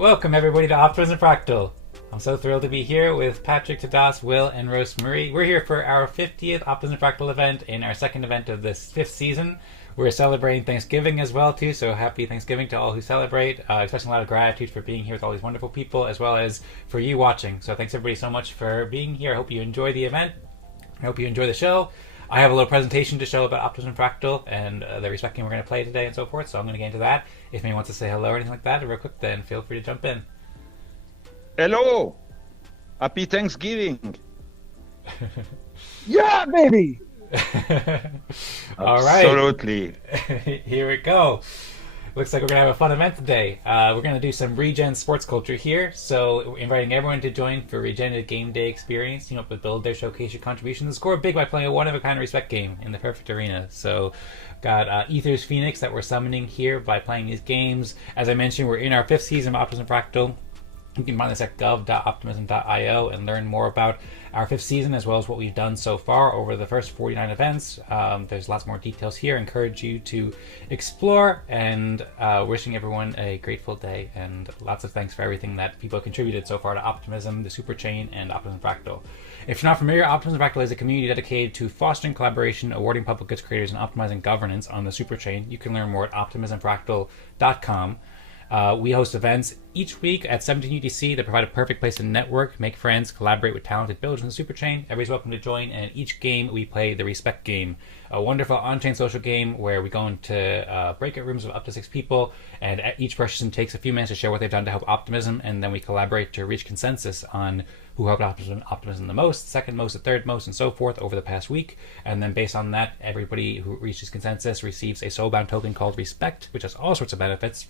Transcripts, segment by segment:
Welcome everybody to Optimism Fractal. I'm so thrilled to be here with Patrick, Tadas, Will, and Rosmari. We're here for our 50th Optimism Fractal event and our second event of this 5th season. We're celebrating Thanksgiving as well too, so happy Thanksgiving to all who celebrate. Expressing a lot of gratitude for being here with all these wonderful people, as well as for you watching. So thanks everybody so much for being here. I hope you enjoy the event. I hope you enjoy the show. I have a little presentation to show about Optimism Fractal and the respect game we're going to play today and so forth, so I'm going to get into that. If anyone wants to say hello or anything like that, real quick, then feel free to jump in. Hello! Happy Thanksgiving! Yeah, baby! All right. Absolutely. Here we go. Looks like we're going to have a fun event today. We're going to do some Regen Sports culture here. So we're inviting everyone to join for Regen Game Day experience. Team up with Builder, showcase your contributions, and score big by playing a one-of-a-kind respect game in the perfect arena. So got Ether's Phoenix that we're summoning here by playing these games. As I mentioned, we're in our 5th season of Optimism Fractal. You can find this at gov.optimism.io and learn more about our 5th season as well as what we've done so far over the first 49 events. There's lots more details here. I encourage you to explore, and wishing everyone a grateful day and lots of thanks for everything that people have contributed so far to Optimism, the Super Chain, and Optimism Fractal. If you're not familiar, Optimism Fractal is a community dedicated to fostering collaboration, awarding public goods creators, and optimizing governance on the Super Chain. You can learn more at optimismfractal.com. We host events each week at 17 UTC that provide a perfect place to network, make friends, collaborate with talented builders in the Super Chain. Everybody's welcome to join, and each game we play the Respect game, a wonderful on-chain social game where we go into breakout rooms of up to 6 people, and each person takes a few minutes to share what they've done to help Optimism, and then we collaborate to reach consensus on who helped Optimism the most, second most, the third most, and so forth over the past week. And then based on that, everybody who reaches consensus receives a soulbound token called Respect, which has all sorts of benefits.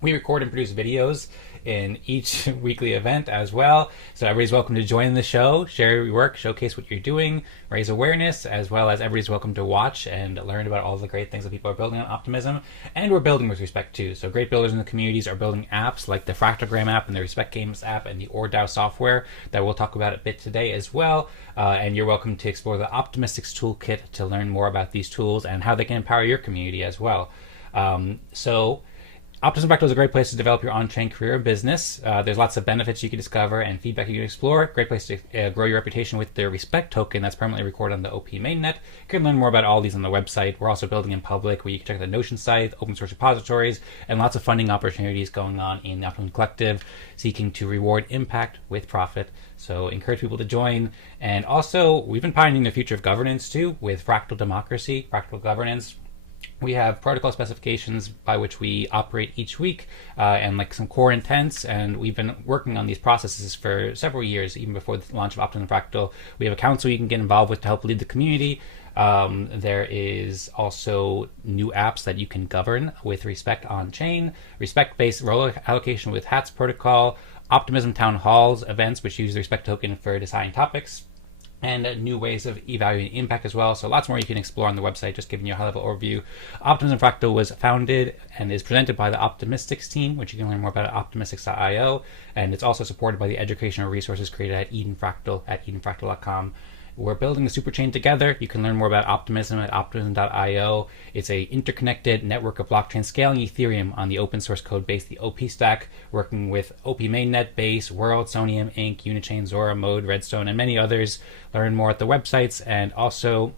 We record and produce videos in each weekly event as well. So everybody's welcome to join the show, share your work, showcase what you're doing, raise awareness, as well as everybody's welcome to watch and learn about all the great things that people are building on Optimism. And we're building with respect too. So great builders in the communities are building apps like the Fractalgram app and the Respect Games app and the ORDAO software that we'll talk about a bit today as well. And you're welcome to explore the Optimistics Toolkit to learn more about these tools and how they can empower your community as well. Optimism Fractal is a great place to develop your on-chain career and business. There's lots of benefits you can discover and feedback you can explore. Great place to grow your reputation with the Respect token that's permanently recorded on the OP mainnet. You can learn more about all these on the website. We're also building in public, where you can check the Notion site, open source repositories, and lots of funding opportunities going on in the Optimism Collective, seeking to reward impact with profit. So encourage people to join. And also, we've been pioneering the future of governance too with fractal democracy, fractal governance. We have protocol specifications by which we operate each week, and like some core intents, and we've been working on these processes for several years, even before the launch of Optimism Fractal. We have a council you can get involved with to help lead the community. There is also new apps that you can govern with Respect on-chain, Respect-based role allocation with HATS protocol, Optimism Town Halls events, which use the Respect token for deciding topics, and new ways of evaluating impact as well. So lots more you can explore on the website, just giving you a high-level overview. Optimism Fractal was founded and is presented by the Optimistics team, which you can learn more about at optimistics.io, and it's also supported by the educational resources created at Eden Fractal at edenfractal.com. We're building the super chain together. You can learn more about Optimism at optimism.io. It's a interconnected network of blockchain scaling Ethereum on the open source code base, the OP stack, working with OP mainnet, Base, World, Sonium, Inc., Unichain, Zora, Mode, Redstone, and many others. Learn more at the websites, and also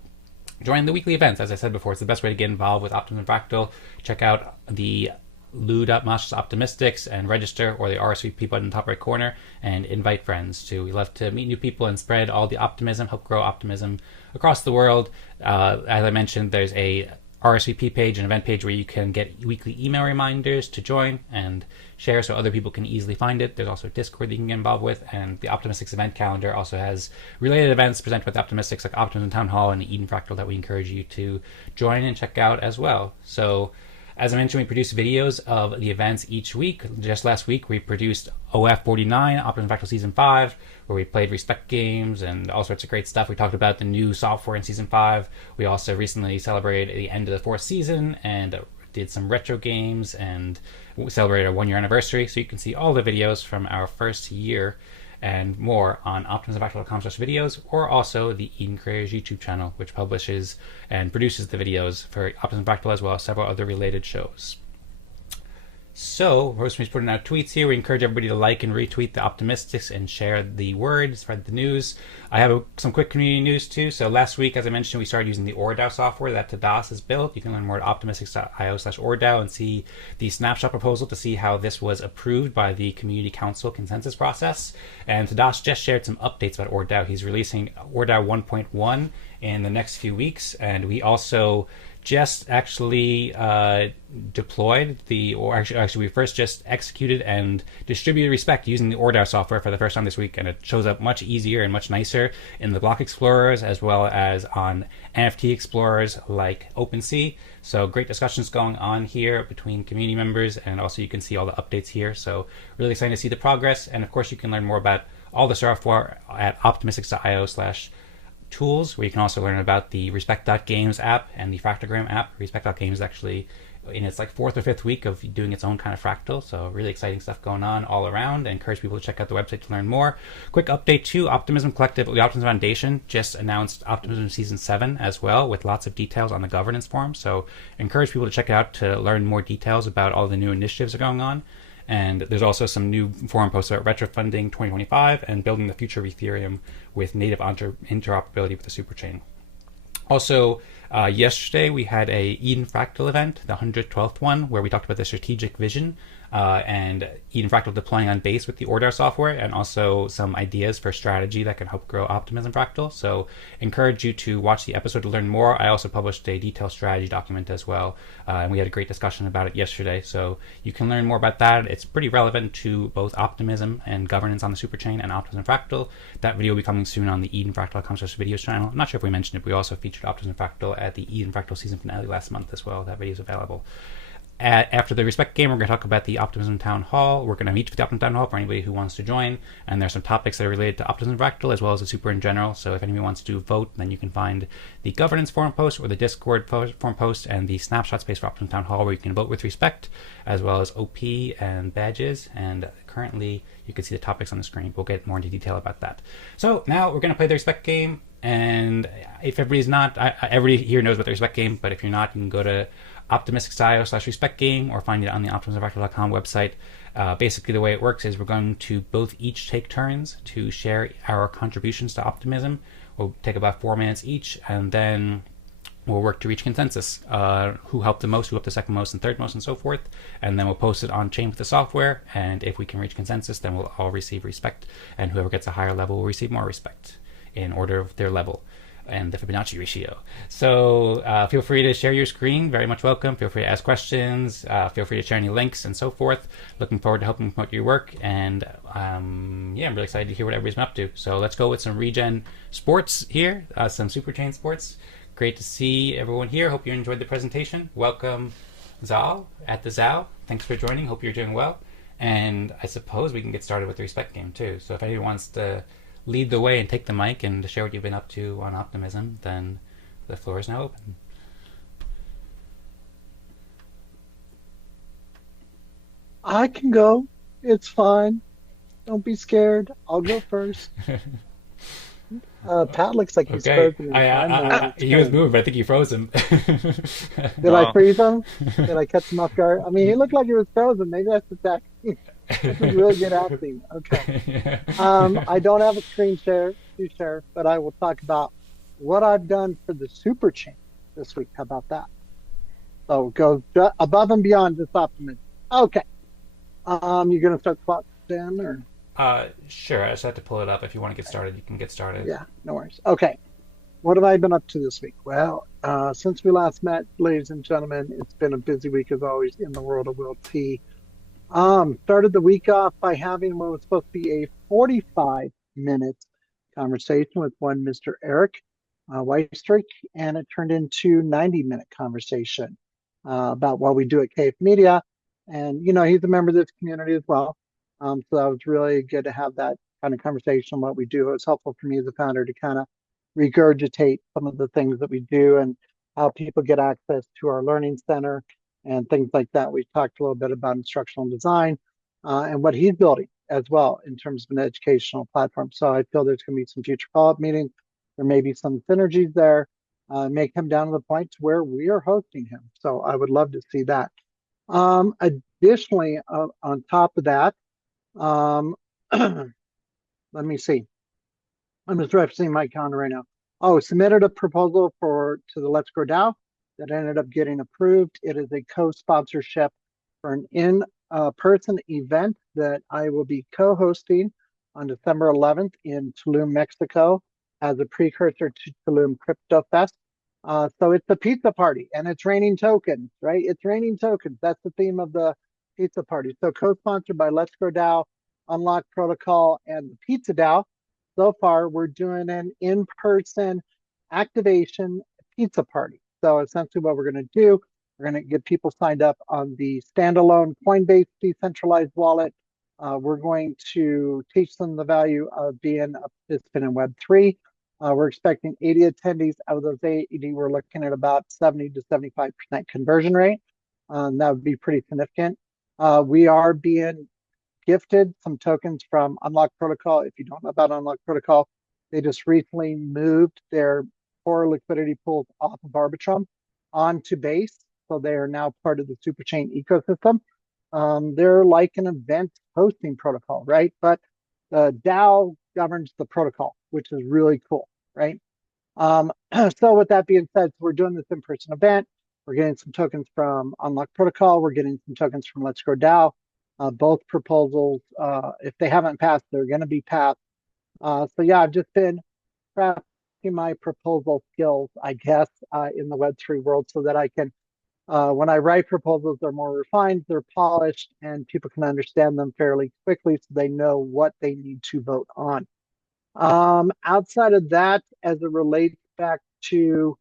join the weekly events. As I said before, it's the best way to get involved with Optimism Fractal. Check out the loo.mosh/optimistics and register, or the RSVP button in the top right corner, and invite friends too. We love to meet new people and spread all the optimism, help grow optimism across the world. As I mentioned, there's a RSVP page, an event page where you can get weekly email reminders to join and share so other people can easily find it. There's also Discord that you can get involved with, and the Optimistics event calendar also has related events presented with Optimistics like Optimism Town Hall and the Eden Fractal that we encourage you to join and check out as well. So as I mentioned, we produce videos of the events each week. Just last week, we produced OF49, Optimism Fractal Season 5, where we played Respect games and all sorts of great stuff. We talked about the new software in Season 5. We also recently celebrated the end of the 4th season and did some retro games, and we celebrated our 1-year anniversary. So you can see all the videos from our first year and more on optimismfractal.com/videos, or also the Eden Creators YouTube channel, which publishes and produces the videos for Optimism Fractal as well as several other related shows. So, Rosemary's putting out tweets here. We encourage everybody to like and retweet the Optimistics and share the word, spread the news. I have some quick community news too. So last week, as I mentioned, we started using the ORDAO software that Tadas has built. You can learn more at optimistics.io/ORDAO and see the snapshot proposal to see how this was approved by the Community Council consensus process. And Tadas just shared some updates about ORDAO. He's releasing ORDAO 1.1 in the next few weeks, and we also just actually deployed we first just executed and distributed respect using the ORDAO software for the first time this week, and it shows up much easier and much nicer in the block explorers as well as on NFT explorers like OpenSea. So great discussions going on here between community members, and also you can see all the updates here. So really excited to see the progress, and of course you can learn more about all the software at optimistics.io/tools, where you can also learn about the Respect.games app and the Fractogram app. Respect.games is actually in its like 4th or 5th week of doing its own kind of fractal, so really exciting stuff going on all around. I encourage people to check out the website to learn more. Quick update too, Optimism Collective, the Optimism Foundation just announced Optimism Season 7 as well, with lots of details on the governance forum, so encourage people to check it out to learn more details about all the new initiatives that are going on. And there's also some new forum posts about retrofunding 2025 and building the future of Ethereum with native interoperability with the superchain. Also, yesterday we had a Eden Fractal event, the 112th one, where we talked about the strategic vision and Eden Fractal deploying on base with the ORDAO software, and also some ideas for strategy that can help grow Optimism Fractal. So encourage you to watch the episode to learn more. I also published a detailed strategy document as well, and we had a great discussion about it yesterday. So you can learn more about that. It's pretty relevant to both optimism and governance on the superchain and Optimism Fractal. That video will be coming soon on the Eden Fractal.com/videos channel. I'm not sure if we mentioned it, but we also featured Optimism Fractal at the Eden Fractal season finale last month as well. That video is available. After the Respect game, we're going to talk about the Optimism Town Hall. We're going to meet for the Optimism Town Hall for anybody who wants to join. And there's some topics that are related to Optimism Fractal as well as the super in general. So if anybody wants to vote, then you can find the governance forum post or the Discord forum post and the snapshot space for Optimism Town Hall, where you can vote with respect, as well as OP and badges. And currently, you can see the topics on the screen. We'll get more into detail about that. So now we're going to play the Respect game. And if everybody's not, everybody here knows about the Respect game, but if you're not, you can go to optimistics.io/respect game or find it on the optimismfractal.com website. Basically, the way it works is we're going to both each take turns to share our contributions to optimism. We'll take about 4 minutes each, and then we'll work to reach consensus. Who helped the most, who helped the second most, and third most, and so forth. And then we'll post it on chain with the software. And if we can reach consensus, then we'll all receive respect. And whoever gets a higher level will receive more respect in order of their level and the Fibonacci ratio. So feel free to share your screen. Very much welcome. Feel free to ask questions. Feel free to share any links and so forth. Looking forward to helping promote your work. And I'm really excited to hear what everybody's been up to. So let's go with some Regen Sports here, some Superchain Sports. Great to see everyone here. Hope you enjoyed the presentation. Welcome, Zaal at the Zao. Thanks for joining. Hope you're doing well. And I suppose we can get started with the Respect game too. So if anyone wants to lead the way and take the mic and share what you've been up to on Optimism, then the floor is now open. I can go. It's fine. Don't be scared. I'll go first. Pat looks like he's frozen. He was moving, but I think you froze him. Did I freeze him? Did I catch him off guard? I mean, he looked like he was frozen. Maybe that's the tactic. This is really good acting. Okay. I don't have a screen share to share, but I will talk about what I've done for the super chain this week. How about that? So go above and beyond this optimism. Okay. You're gonna start clock then, or? Sure. I just have to pull it up. If you want to get started, you can get started. Yeah, no worries. Okay. What have I been up to this week? Well, since we last met, ladies and gentlemen, it's been a busy week as always in the world of Will T. Started the week off by having what was supposed to be a 45-minute conversation with one Mr. Eric Weistrick, and it turned into 90-minute conversation about what we do at KF Media. And, you know, he's a member of this community as well. So that was really good to have that kind of conversation on what we do. It was helpful for me as a founder to kind of regurgitate some of the things that we do and how people get access to our learning center and things like that. We talked a little bit about instructional design and what he's building as well in terms of an educational platform. So I feel there's going to be some future follow-up meetings. There may be some synergies there. May come down to the point where we are hosting him. So I would love to see that. additionally, on top of that, let me see. I'm just referencing my calendar right now. Oh, submitted a proposal to the Let's Grow DAO that ended up getting approved. It is a co-sponsorship for an in-person event that I will be co-hosting on December 11th in Tulum, Mexico, as a precursor to Tulum Crypto Fest. So it's a pizza party, and it's raining tokens, right? It's raining tokens. That's the theme of the pizza party. So co-sponsored by Let's Grow DAO, Unlock Protocol, and the Pizza DAO. So far, we're doing an in-person activation pizza party. So essentially what we're going to do, we're going to get people signed up on the standalone Coinbase decentralized wallet. We're going to teach them the value of being a participant in Web3. We're expecting 80 attendees. Out of those 80, we're looking at about 70 to 75% conversion rate. That would be pretty significant. We are being gifted some tokens from Unlock Protocol. If you don't know about Unlock Protocol, they just recently moved their core liquidity pools off of Arbitrum onto Base. So they are now part of the Superchain ecosystem. They're like an event hosting protocol, right? But the DAO governs the protocol, which is really cool, right? So with that being said, we're doing this in-person event. We're getting some tokens from Unlock Protocol. We're getting some tokens from Let's Grow DAO. Both proposals, if they haven't passed, they're going to be passed. So yeah, I've just been crafting my proposal skills, I guess, in the Web3 world, so that I can, when I write proposals, they're more refined, they're polished, and people can understand them fairly quickly, so they know what they need to vote on. Outside of that, as it relates back to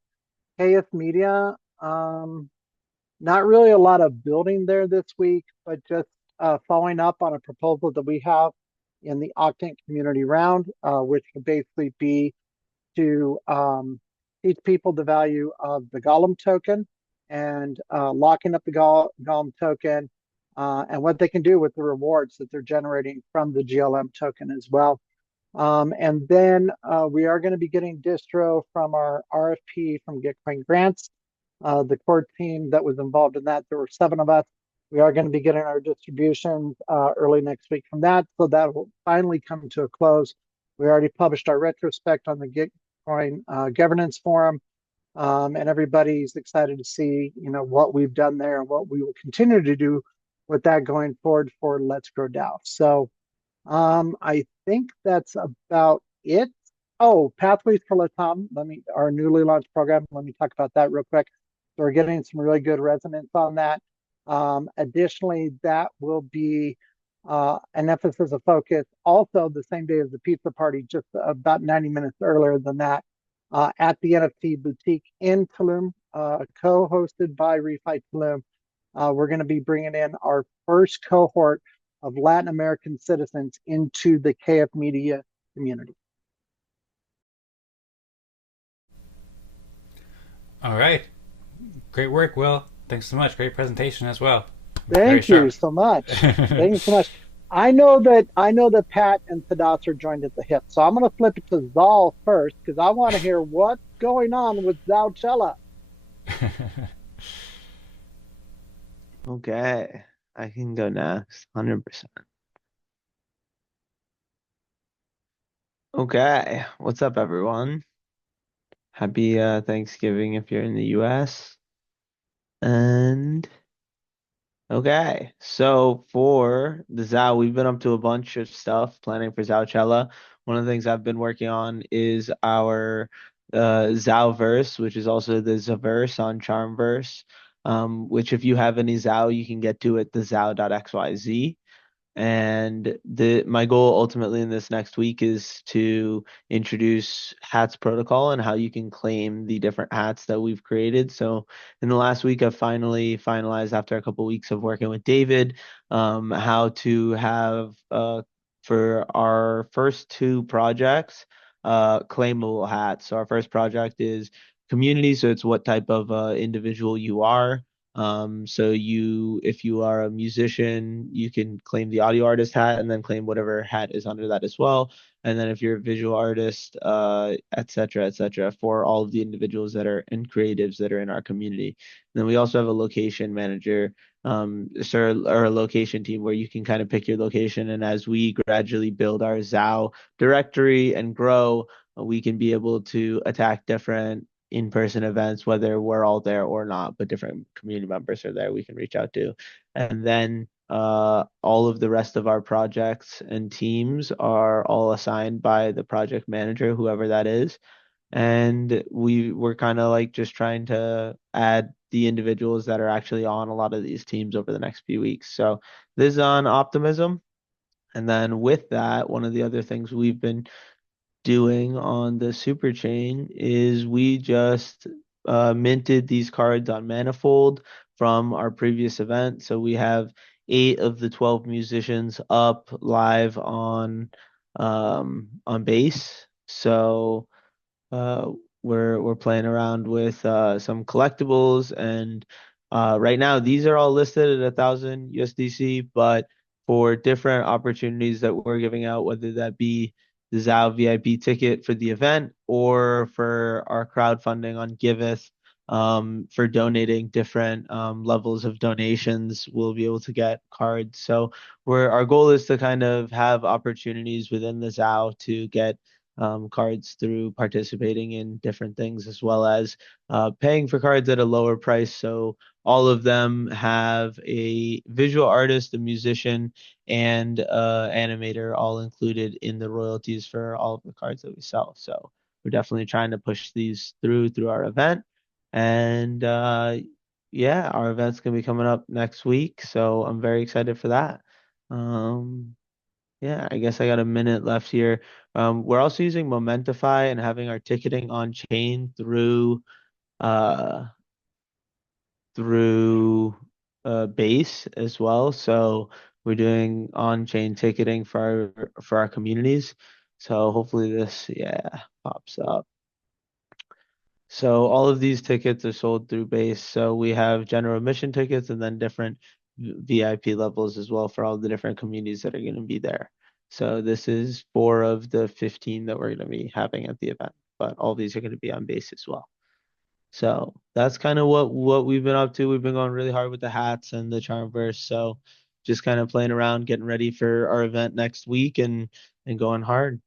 KF Media, not really a lot of building there this week, but just following up on a proposal that we have in the Octant community round, which would basically be to teach people the value of the Golem token and locking up the Golem token and what they can do with the rewards that they're generating from the GLM token as well. And then we are going to be getting distro from our RFP from Gitcoin Grants. The core team that was involved in that, there were 7 of us. We are going to be getting our distributions early next week from that. So that will finally come to a close. We already published our retrospect on the Gitcoin governance forum. And everybody's excited to see, what we've done there and what we will continue to do with that going forward for Let's Grow DAO. So I think that's about it. Oh, Pathways for Latam, our newly launched program. Let me talk about that real quick. So we're getting some really good resonance on that. Additionally, that will be an emphasis of focus also the same day as the pizza party, just about 90 minutes earlier than that, at the NFT Boutique in Tulum, co-hosted by Refi Tulum. We're going to be bringing in our first cohort of Latin American citizens into the KF Media community. All right. Great work, Will. Thanks so much. Great presentation as well. Thank you so much. Thank you so much. I know that Pat and Tadas are joined at the hip, so I'm going to flip it to Zaal first because I want to hear what's going on with Zaochella. Okay, I can go next, 100%. Okay, what's up, everyone? Happy Thanksgiving if you're in the US. And okay, so for the ZAO, we've been up to a bunch of stuff planning for Zaochella. One of the things I've been working on is our ZAO-verse, which is also the Zaverse on Charmverse, which if you have any ZAO, you can get to at the ZAO.xyz. And my goal ultimately in this next week is to introduce hats protocol and how you can claim the different hats that we've created. So in the last week, I've finally finalized, after a couple of weeks of working with David, how to have for our first 2 projects claimable hats. So our first project is community, so it's what type of individual you are. So if you are a musician, you can claim the audio artist hat and then claim whatever hat is under that as well. And then if you're a visual artist, et cetera, for all of the individuals that are and creatives that are in our community. And then we also have a location manager, or a location team where you can kind of pick your location. And as we gradually build our Zao directory and grow, we can be able to attack different in-person events, whether we're all there or not, but different community members are there we can reach out to. And then all of the rest of our projects and teams are all assigned by the project manager, whoever that is. And we're kind of like just trying to add the individuals that are actually on a lot of these teams over the next few weeks. So this is on Optimism. And then with that, one of the other things we've been doing on the super chain is we just minted these cards on manifold from our previous event. So we have 8 of the 12 musicians up live on base. So we're playing around with some collectibles, and right now these are all listed at 1,000 USDC, but for different opportunities that we're giving out, whether that be the Zao VIP ticket for the event or for our crowdfunding on Giveth, for donating different levels of donations, we'll be able to get cards. So our goal is to kind of have opportunities within the Zao to get cards through participating in different things, as well as paying for cards at a lower price. So all of them have a visual artist, a musician, and animator all included in the royalties for all of the cards that we sell. So we're definitely trying to push these through our event. And yeah, our event's gonna be coming up next week, so I'm very excited for that. Yeah, I guess I got a minute left here. We're also using Momentify and having our ticketing on chain uh through Base as well. So we're doing on-chain ticketing for our communities. So hopefully this pops up. So all of these tickets are sold through Base. So we have general admission tickets and then different VIP levels as well for all the different communities that are going to be there. So this is 4 of the 15 that we're going to be having at the event, but all these are going to be on Base as well. So that's kind of what we've been up to. We've been going really hard with the hats and the Charmverse. So just kind of playing around, getting ready for our event next week and going hard.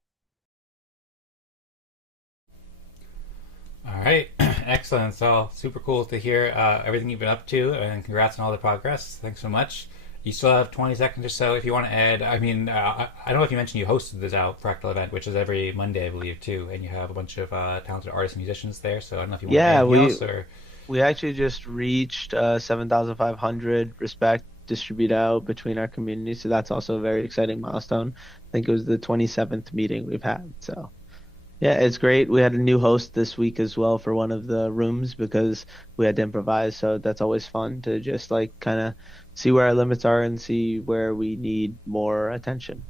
All right, excellent. So super cool to hear everything you've been up to, and congrats on all the progress. Thanks so much. You still have 20 seconds or so if you want to add. I mean, I don't know if you mentioned you hosted the Zao Fractal event, which is every Monday, I believe, too, and you have a bunch of talented artists and musicians there. So I don't know if you want to add anything else or. We actually just reached 7,500 respect distribute out between our communities, so that's also a very exciting milestone. I think it was the 27th meeting we've had. So yeah, it's great. We had a new host this week as well for one of the rooms because we had to improvise. So that's always fun to just like kind of see where our limits are and see where we need more attention.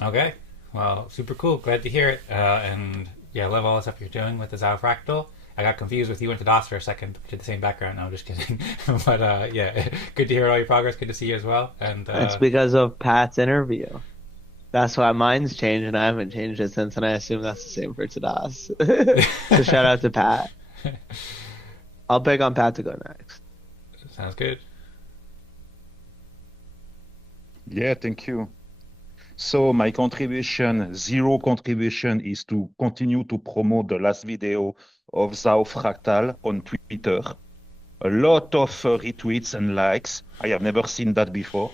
Okay, well, super cool. Glad to hear it. And yeah, I love all the stuff you're doing with the Zao Fractal. I got confused with you and Tadas for a second. We did the same background. No, I'm just kidding. But yeah, good to hear all your progress. Good to see you as well. And it's because of Pat's interview. That's why mine's changed, and I haven't changed it since, and I assume that's the same for Tadas. So shout out to Pat. I'll pick on Pat to go next. Sounds good. Yeah, thank you. So my contribution, zero contribution, is to continue to promote the last video of Zao Fractal on Twitter. A lot of retweets and likes. I have never seen that before.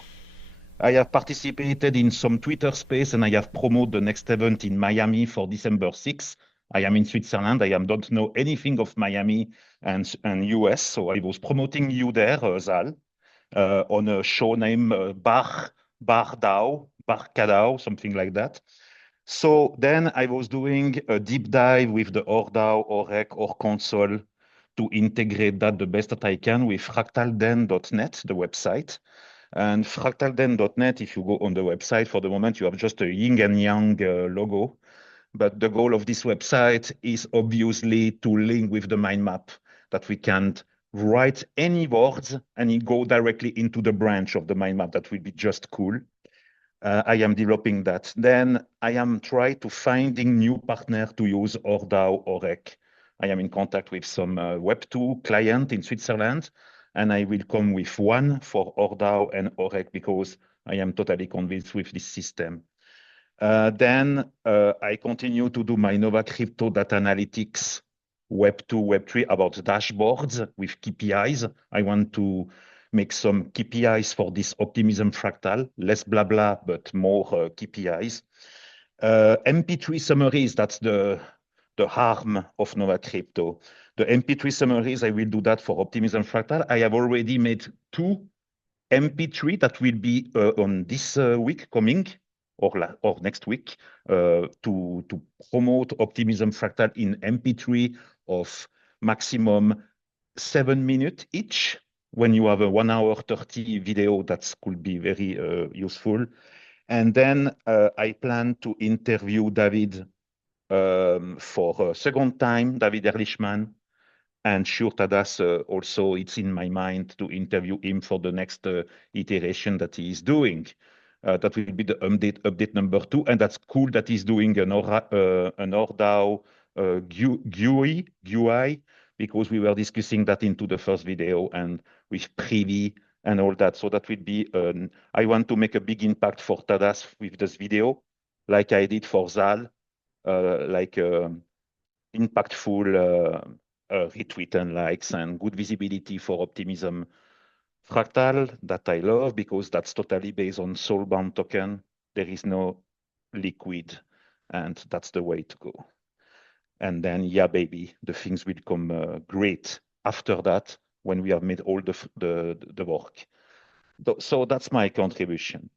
I have participated in some Twitter space and I have promoted the next event in Miami for December 6th. I am in Switzerland. I don't know anything of Miami and US, so I was promoting you there, Zaal, on a show named Bar DAO, something like that. So then I was doing a deep dive with the ORDAO, Orec, or console to integrate that the best that I can with fractalden.net, the website. And fractalden.net, if you go on the website, for the moment, you have just a yin and yang logo. But the goal of this website is obviously to link with the mind map that we can write any words and it go directly into the branch of the mind map. That will be just cool. I am developing that. Then I am trying to finding new partner to use ORDAO, Orec. I am in contact with some Web2 client in Switzerland, and I will come with one for ORDAO and Orec because I am totally convinced with this system. Then I continue to do my Nova Crypto data analytics, Web2, Web3 about dashboards with KPIs. I want to make some KPIs for this Optimism Fractal, less blah blah, but more KPIs. MP3 summaries, that's the harm of Nova Crypto. The MP3 summaries, I will do that for Optimism Fractal. I have already made 2 MP3 that will be on this week coming, or next week, to promote Optimism Fractal in MP3 of maximum 7 minutes each. When you have a 1 hour 30 video, that could be very useful. And then I plan to interview David for a second time, David Ehrlichman. And sure, Tadas, also it's in my mind to interview him for the next iteration that he is doing. That will be the update number 2. And that's cool that he's doing an ORDAO GUI, because we were discussing that into the first video and with Privy and all that. So that will be, I want to make a big impact for Tadas with this video, like I did for Zaal, like impactful retweet and likes and good visibility for Optimism Fractal that I love, because that's totally based on soulbound token. There is no liquid, and that's the way to go. And then, yeah, baby, the things will come great after that when we have made all the work. So that's my contribution.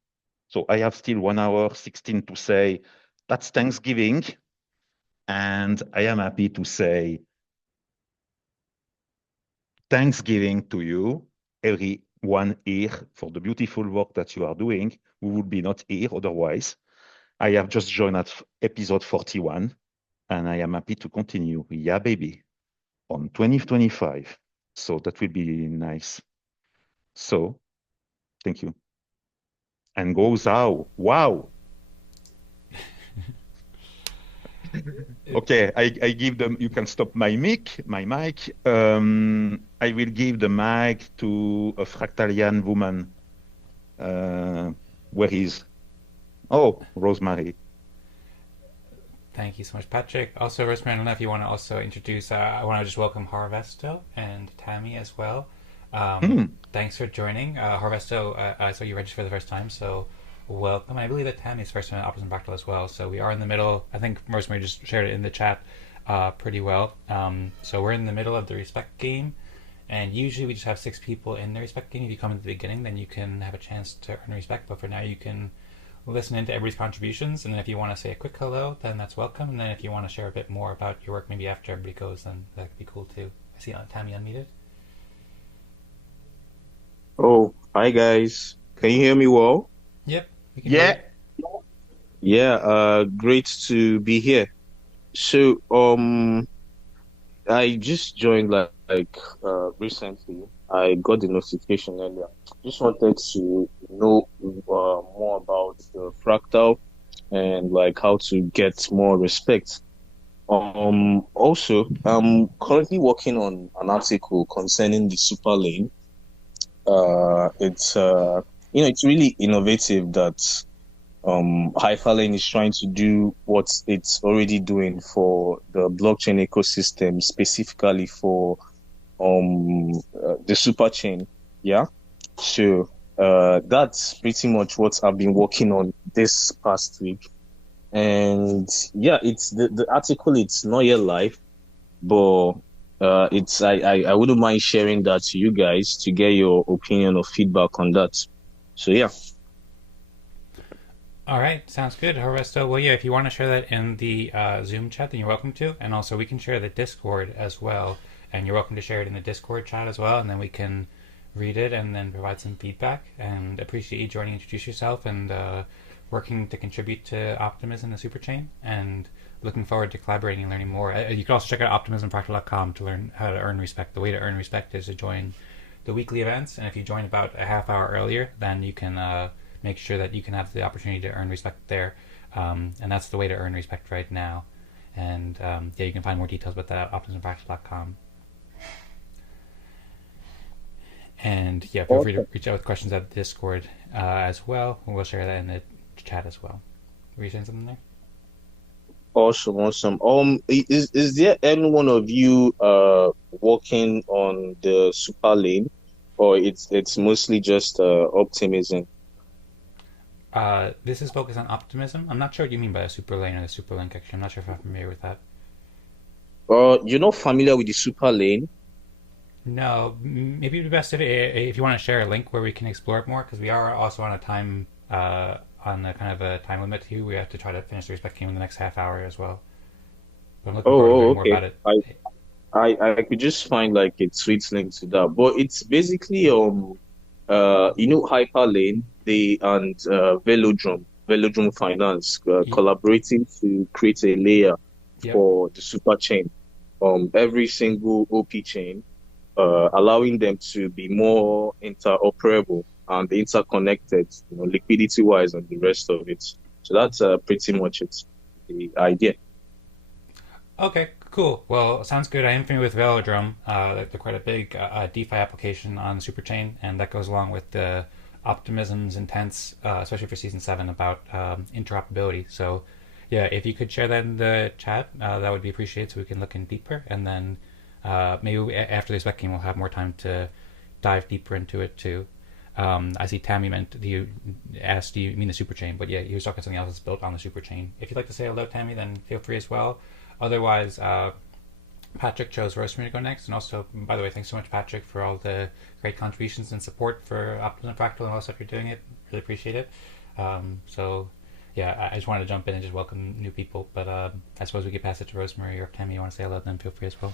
So I have still 1 hour 16 to say that's Thanksgiving, and I am happy to say Thanksgiving to you, everyone here, for the beautiful work that you are doing. We would be not here otherwise. I have just joined at episode 41, and I am happy to continue. Yeah, baby, on 2025. So that will be nice. So, thank you. And go Zao. Wow. Okay, I give them, you can stop my mic. I will give the mic to a Fractalian woman. Where is? Oh, Rosmari. Thank you so much, Patrick. Also, Rosmari, I don't know if you want to also introduce, I want to just welcome Harvesto and Tammy as well. Thanks for joining. Harvesto, I saw you registered for the first time, so welcome. I believe that Tammy's first time at Optimism Fractal as well. So we are in the middle. I think Rosmari just shared it in the chat pretty well. So we're in the middle of the respect game, and usually we just have 6 people in the respect game. If you come in the beginning, then you can have a chance to earn respect. But for now, you can listen into everybody's contributions, and then if you want to say a quick hello, then that's welcome. And then if you want to share a bit more about your work, maybe after everybody goes, then that could be cool too. I see Tammy unmuted. Oh, hi guys. Can you hear me well? Yep. Yeah. Yeah, great to be here. So, I just joined like recently. I got the notification earlier. Just wanted to know more about the fractal and like how to get more respect. Also, I'm currently working on an article concerning the super lane. It's it's really innovative that Hyperlane is trying to do what it's already doing for the blockchain ecosystem, specifically for the super chain. Yeah. So that's pretty much what I've been working on this past week. And yeah, it's the article, it's not yet live, but it's I wouldn't mind sharing that to you guys to get your opinion or feedback on that. So yeah. All right, sounds good, Harvesto. Well, yeah, if you want to share that in the Zoom chat, then you're welcome to. And also, we can share the Discord as well. And you're welcome to share it in the Discord chat as well. And then we can read it and then provide some feedback. And appreciate you joining, introduce yourself, and working to contribute to Optimism, the superchain. And looking forward to collaborating and learning more. You can also check out optimismfractal.com to learn how to earn respect. The way to earn respect is to join the weekly events, and if you join about a half hour earlier, then you can make sure that you can have the opportunity to earn respect there. And that's the way to earn respect right now. And yeah, you can find more details about that at optimismfractal.com. And yeah, feel free to reach out with questions at the Discord as well. We'll share that in the chat as well. Were you saying something there? Awesome, awesome. Is there any one of you working on the super lane, or it's mostly just optimism? This is focused on optimism. I'm not sure what you mean by a super lane or a super link. Actually, I'm not sure if I'm familiar with that. You're not familiar with the super lane? No, maybe it'd be best if you want to share a link where we can explore it more, because we are also on a time on a kind of a time limit here. We have to try to finish the respect game in the next half hour as well. But I'm looking forward to learning more about it. I could just find like a tweet link to that, but it's basically you know, Hyperlane, and Velodrome Finance collaborating to create a layer for the super chain. Every single OP chain, allowing them to be more interoperable and interconnected, you know, liquidity wise and the rest of it. So that's pretty much it, the idea. Okay, cool. Well, sounds good. I am familiar with Velodrome. They're quite a big DeFi application on the Superchain, and that goes along with the Optimism's intents, especially for Season 7, about interoperability. So, yeah, if you could share that in the chat, that would be appreciated so we can look in deeper. And then maybe after the spec game, we'll have more time to dive deeper into it, too. I see Tammy asked, do you mean the Superchain? But yeah, he was talking something else that's built on the Superchain. If you'd like to say hello, Tammy, then feel free as well. Otherwise, Patrick chose Rosmari to go next. And also, by the way, thanks so much, Patrick, for all the great contributions and support for Optimism Fractal and all the stuff you're doing. Really appreciate it. So, yeah, I just wanted to jump in and just welcome new people. But I suppose we could pass it to Rosmari, or if Tammy, you want to say hello, then feel free as well.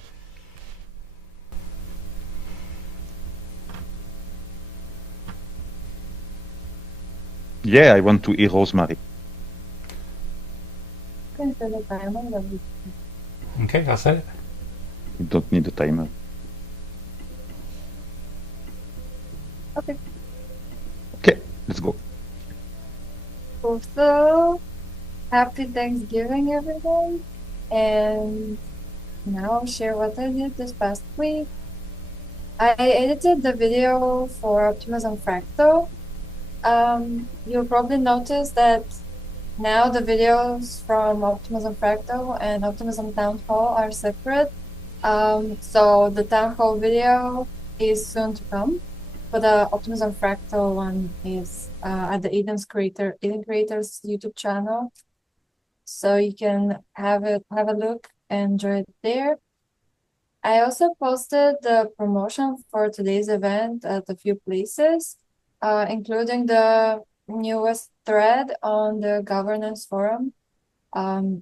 Yeah, I want to hear Rosmari. Okay, I'll set it. You don't need a timer. Okay. Okay, let's go. Cool. So, happy Thanksgiving, everyone. And now I'll share what I did this past week. I edited the video for Optimism Fractal. You'll probably notice that now the videos from Optimism Fractal and Optimism Town Hall are separate. So the Town Hall video is soon to come, but the Optimism Fractal one is at the Eden Creators YouTube channel. So you can have a look and enjoy it there. I also posted the promotion for today's event at a few places, including the newest thread on the governance forum,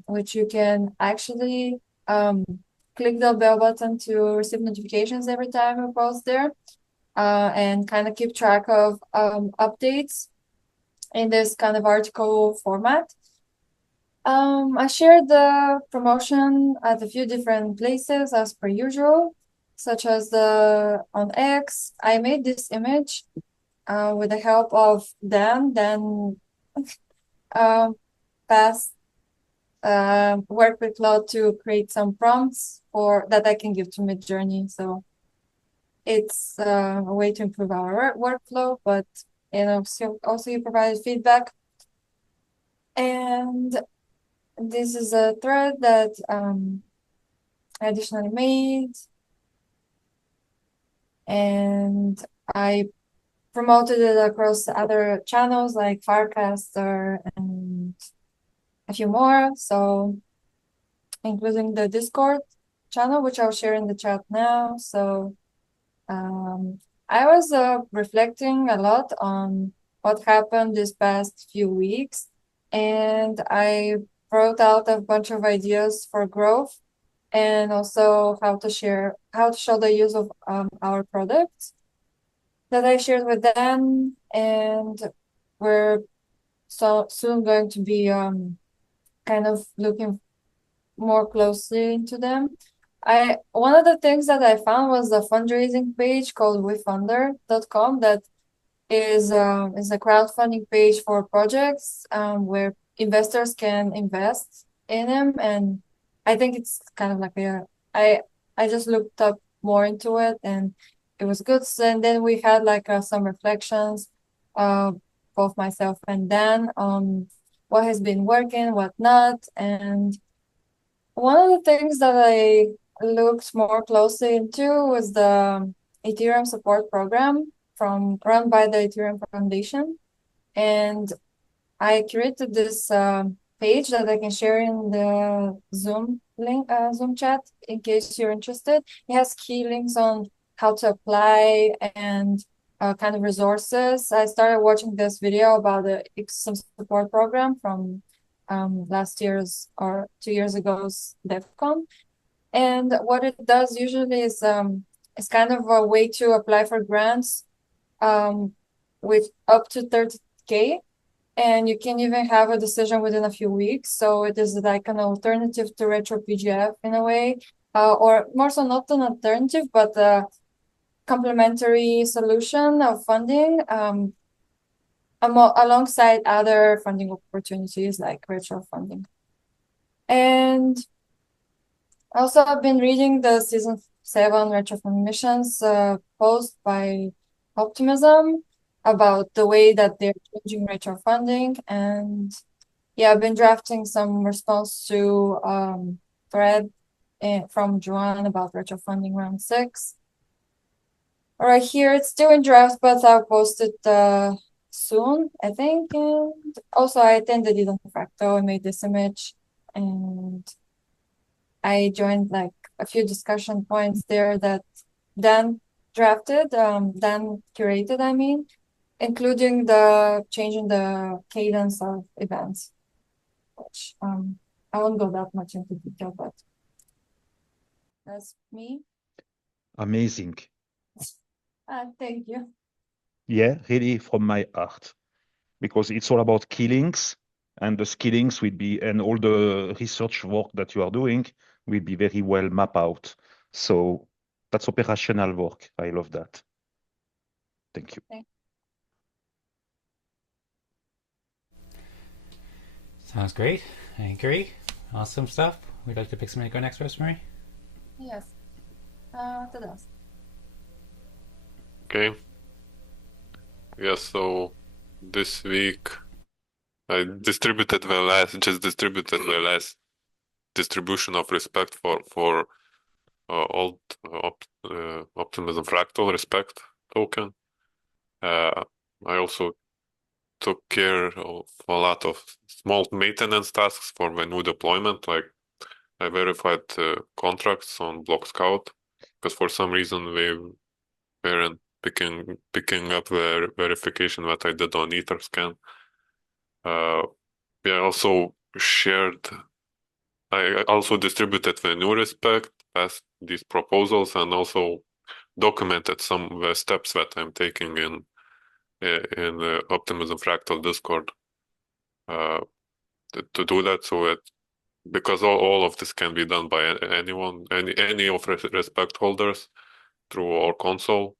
which you can actually click the bell button to receive notifications every time we post there, and kind of keep track of updates in this kind of article format. I shared the promotion at a few different places as per usual, such as on X. I made this image with the help of Dan. Dan worked with Claude to create some prompts that I can give to Midjourney. So it's a way to improve our workflow, but also you provided feedback. And this is a thread that I additionally made, and I promoted it across other channels like Firecaster and a few more, so including the Discord channel, which I'll share in the chat now. So I was reflecting a lot on what happened this past few weeks, and I wrote out a bunch of ideas for growth and also how to show the use of our products that I shared with them, and we're so soon going to be kind of looking more closely into them. One of the things that I found was the fundraising page called wefunder.com that is a crowdfunding page for projects where investors can invest in them, and I think it's kind of like I just looked up more into it and it was good. And then we had like some reflections, both myself and Dan, on what has been working, what not, and one of the things that I looked more closely into was the Ethereum support program run by the Ethereum Foundation. And I created this page that I can share in the Zoom link, Zoom chat, in case you're interested. It has key links on how to apply and kind of resources. I started watching this video about the ecosystem support program from last year's or 2 years ago's DevCon. And what it does usually is kind of a way to apply for grants with up to 30K. And you can even have a decision within a few weeks. So it is like an alternative to retro PGF in a way, or more so not an alternative, but a complementary solution of funding alongside other funding opportunities like retro funding. And also, I've been reading the season 7 retro fund missions post by Optimism about the way that they're changing retro funding. And yeah, I've been drafting some response to thread from Joanne about retro funding round 6. All right, here it's still in draft, but I'll post it soon, I think. And also, I attended Eden Fractal. I made this image, and I joined like a few discussion points there that Dan drafted, Dan curated, I mean, including the changing the cadence of events, which I won't go that much into detail, but that's me. Amazing. Thank you. Yeah, really from my heart, because it's all about killings, and the skillings will be, and all the research work that you are doing will be very well mapped out. So that's operational work. I love that. Thank you. Sounds great. I agree. Awesome stuff. We'd like to pick somebody to go next, Rosmari. Yes. Tadas. Okay. Yes, so this week I distributed the last distribution of respect for Optimism Fractal respect token. I also took care of a lot of small maintenance tasks for the new deployment, like I verified contracts on Block Scout, because for some reason we weren't picking up the verification that I did on Etherscan. I also distributed the new respect, passed these proposals, and also documented some of the steps that I'm taking in the Optimism Fractal Discord to do that, so that because all of this can be done by anyone, any of respect holders through our console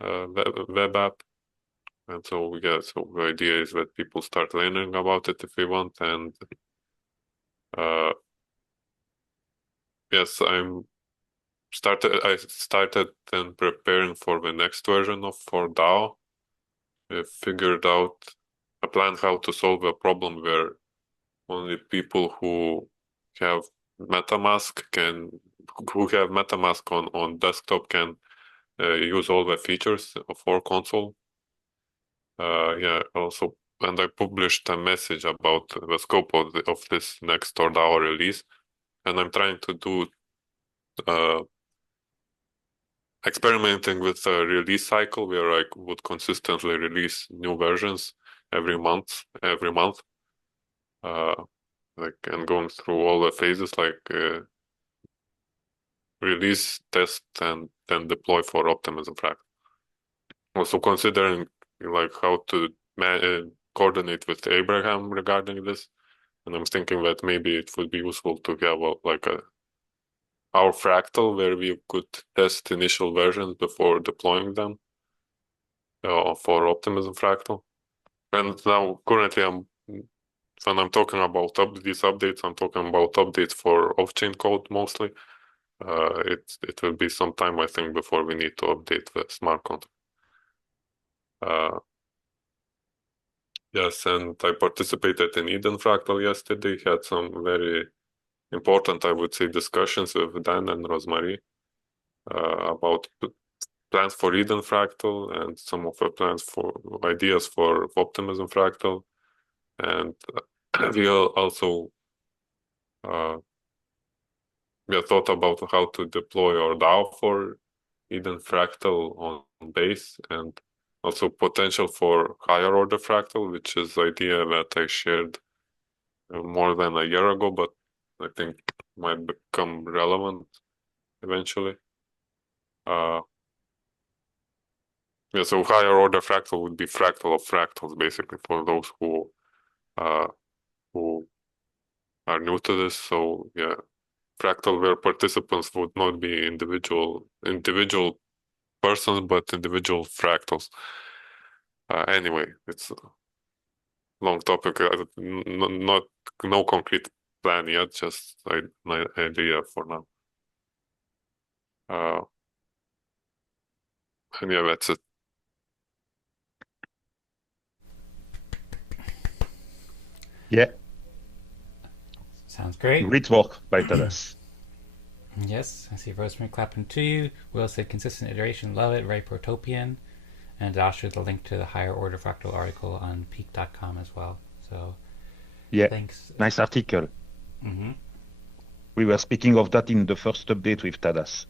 web app. And so yeah, so the idea is that people start learning about it if they want. And yes, I started then preparing for the next version of ORDAO. I figured out a plan how to solve a problem where only people who have MetaMask on desktop can use all the features of our console. Also, and I published a message about the scope of this next ORDAO release, and I'm trying to do experimenting with a release cycle where I would consistently release new versions every month, and going through all the phases, like release, test, and then deploy for Optimism Fractal. Also considering like how to coordinate with Abraham regarding this, And I'm thinking that maybe it would be useful to have our fractal where we could test initial versions before deploying them for Optimism Fractal. And now currently when I'm talking about these updates, I'm talking about updates for off-chain code mostly. It will be some time, I think, before we need to update the smart contract. Yes, and I participated in Eden Fractal yesterday, had some very important, I would say, discussions with Dan and Rosmari about plans for Eden Fractal and some of the plans for ideas for Optimism Fractal. And we also we thought about how to deploy ORDAO for Eden Fractal on base, and also potential for higher order fractal, which is idea that I shared more than a year ago, but I think might become relevant eventually. Yeah, so higher order fractal would be fractal of fractals, basically, for those who are new to this. So yeah, fractal where participants would not be individual persons, but individual fractals. Anyway, it's a long topic. No concrete plan yet, just an idea for now. And yeah, that's it. Yeah, Sounds great. great work by Tadas. Yes, I see Rosmari clapping to you. Will said consistent iteration, love it, very protopian. And Josh shared the link to the higher order fractal article on peak.com as well. So Yeah, thanks. nice article. Mm-hmm. We were speaking of that in the first update with Tadas.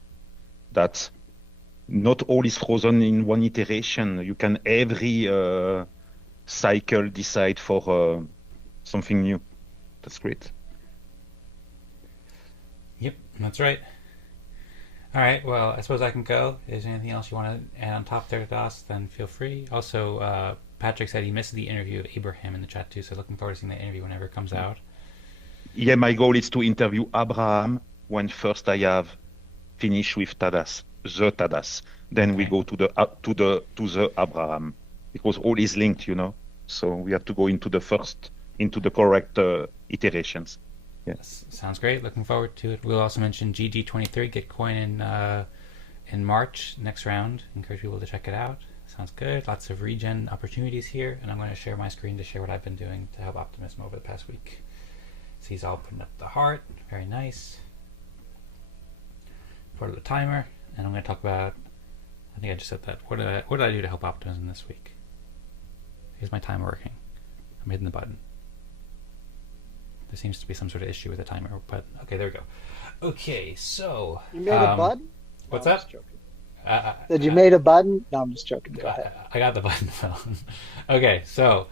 That not all is frozen in one iteration. You can every cycle decide for something new. That's great. Yep, that's right. All right, well, I suppose I can go. Is there anything else you want to add on top there, Das? Then feel free. Also, Patrick said he missed the interview of Abraham in the chat too, so looking forward to seeing that interview whenever it comes out. Yeah, my goal is to interview Abraham when first I have finished with Tadas, the Tadas. Then we Okay. go to the Abraham, because all is linked, you know. So we have to go into the correct iterations. Yes, sounds great. Looking forward to it. We'll also mention GG23, Gitcoin in March, next round. Encourage people to check it out. Sounds good. Lots of regen opportunities here, and I'm going to share my screen to share what I've been doing to help Optimism over the past week. See, he's all putting up the heart. Very nice. Put the timer, and I'm going to talk about. I think I just said that. What did I do to help Optimism this week? Here's my timer working. I'm hitting the button. There seems to be some sort of issue with the timer, but okay, there we go. Okay, so You made a button? what's No, I'm that? just joking. Did you made a button? No, I'm just joking. Go ahead. I got the button. Okay, so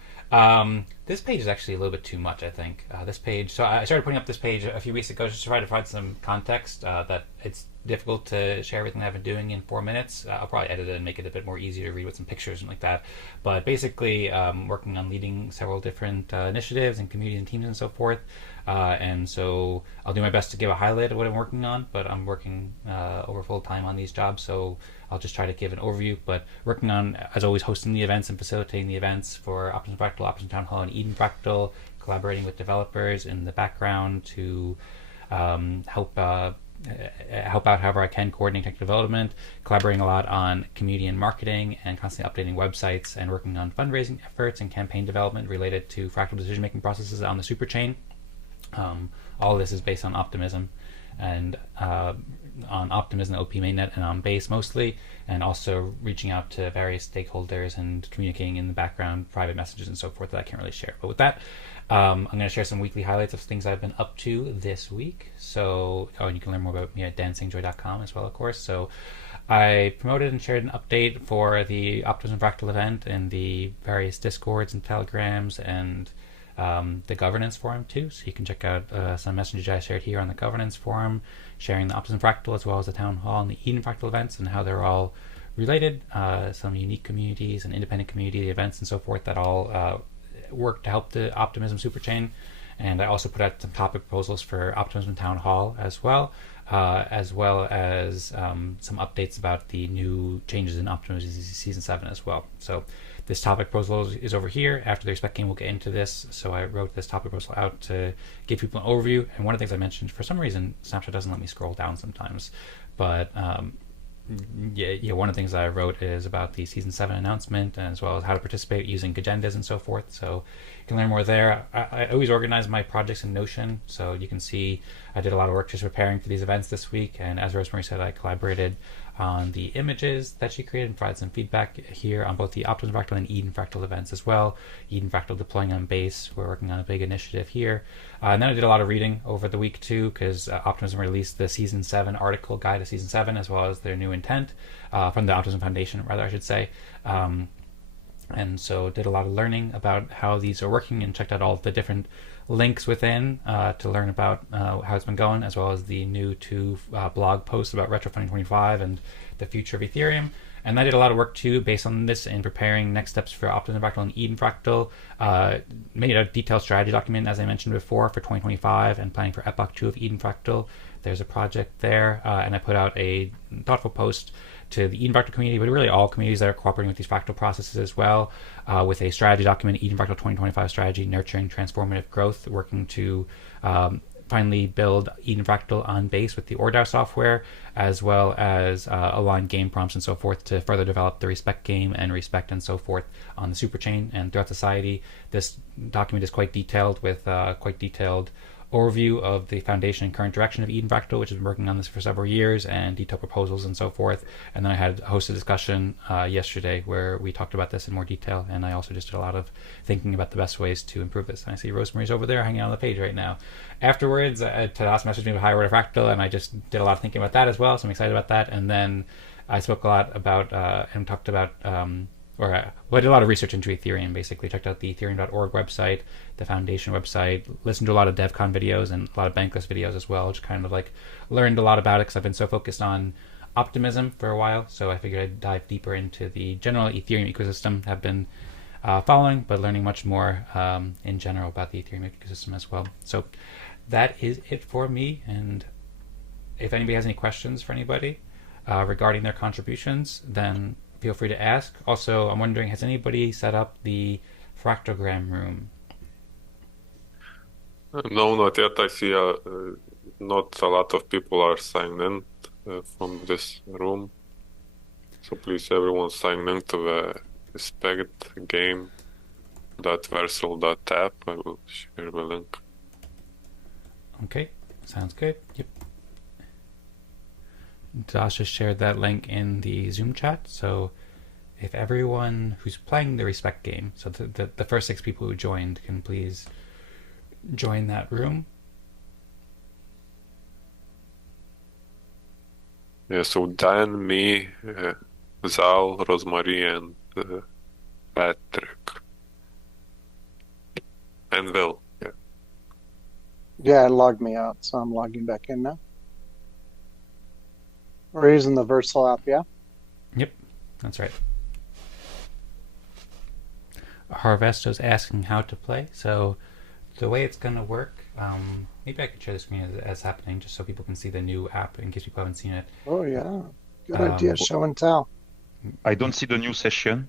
this page is actually a little bit too much, I think. This page. So I started putting up this page a few weeks ago just to try to provide some context. That it's difficult to share everything I've been doing in 4 minutes. I'll probably edit it and make it a bit more easy to read with some pictures and like that. But basically, working on leading several different initiatives and communities and teams and so forth. And so I'll do my best to give a highlight of what I'm working on, but I'm working over full time on these jobs, so I'll just try to give an overview. But working on, as always, hosting the events and facilitating the events for Optimism Fractal, Optimism Town Hall, and Eden Fractal, collaborating with developers in the background to help out however I can, coordinate tech development, collaborating a lot on community and marketing, and constantly updating websites, and working on fundraising efforts and campaign development related to fractal decision-making processes on the superchain. All of this is based on Optimism, and on Optimism, OP mainnet, and on Base mostly, and also reaching out to various stakeholders and communicating in the background, private messages and so forth that I can't really share. But with that, I'm going to share some weekly highlights of things I've been up to this week. So, and you can learn more about me at dancingjoy.com as well, of course. So I promoted and shared an update for the Optimism Fractal event in the various Discords and Telegrams and the governance forum too, so you can check out some messages I shared here on the governance forum, sharing the Optimism Fractal as well as the Town Hall and the Eden Fractal events and how they're all related, some unique communities and independent community events and so forth that all work to help the Optimism superchain. And I also put out some topic proposals for Optimism Town Hall as well as some updates about the new changes in Optimism Season 7 as well. So this topic proposal is over here. After the respect game, we'll get into this. So I wrote this topic proposal out to give people an overview. And one of the things I mentioned, for some reason, Snapchat doesn't let me scroll down sometimes. But one of the things that I wrote is about the Season 7 announcement, as well as how to participate using agendas and so forth. So you can learn more there. I always organize my projects in Notion, so you can see I did a lot of work just preparing for these events this week. And as Rosmari said, I collaborated on the images that she created and provided some feedback here on both the Optimism Fractal and Eden Fractal events as well. Eden Fractal deploying on base. We're working on a big initiative here. And then I did a lot of reading over the week too, because Optimism released the Season 7 article guide to Season 7, as well as their new intent from the Optimism Foundation, rather I should say. And so did a lot of learning about how these are working and checked out all the different links within to learn about how it's been going, as well as the new 2 blog posts about Retrofunding 25 and the future of Ethereum. And I did a lot of work too based on this in preparing next steps for Optimism Fractal and Eden Fractal. Made a detailed strategy document, as I mentioned before, for 2025 and planning for Epoch 2 of Eden Fractal. There's a project there, and I put out a thoughtful post to the Eden Fractal community, but really all communities that are cooperating with these fractal processes as well, with a strategy document, Eden Fractal 2025 strategy, nurturing transformative growth, working to finally build Eden Fractal on base with the ORDAO software, as well as align game prompts and so forth to further develop the respect game and respect and so forth on the superchain and throughout society. This document is quite detailed with quite detailed overview of the foundation and current direction of Eden Fractal, which has been working on this for several years, and detailed proposals and so forth. And then I had hosted a discussion yesterday where we talked about this in more detail, and I also just did a lot of thinking about the best ways to improve this. And I see Rosmari's over there hanging on the page right now. Afterwards, Tadas messaged me with High Order Fractal, and I just did a lot of thinking about that as well, so I'm excited about that. And then I spoke a lot about and talked about I did a lot of research into Ethereum, basically. Checked out the Ethereum.org website, the foundation website, listened to a lot of DevCon videos and a lot of Bankless videos as well, just kind of like learned a lot about it because I've been so focused on optimism for a while. So I figured I'd dive deeper into the general Ethereum ecosystem. Have been following, but learning much more in general about the Ethereum ecosystem as well. So that is it for me. And if anybody has any questions for anybody regarding their contributions, then feel free to ask. Also, I'm wondering, has anybody set up the Fractogram room? No, not yet. I see not a lot of people are signed in from this room. So please, everyone, sign in to the respect game.versal.app. I will share the link. Okay, sounds good. Yep. Dasha shared that link in the Zoom chat, so if everyone who's playing the respect game, so the first 6 people who joined, can please join that room. Yeah, so Dan, me, Zaal, Rosmari, and Patrick. And Will. Yeah. Yeah, it logged me out, so I'm logging back in now. We're using the Versal app, yeah? Yep, that's right. Harvesto's asking how to play. So the way it's going to work, maybe I could share the screen as happening just so people can see the new app in case people haven't seen it. Oh, yeah. Good idea. Show and tell. I don't see the new session.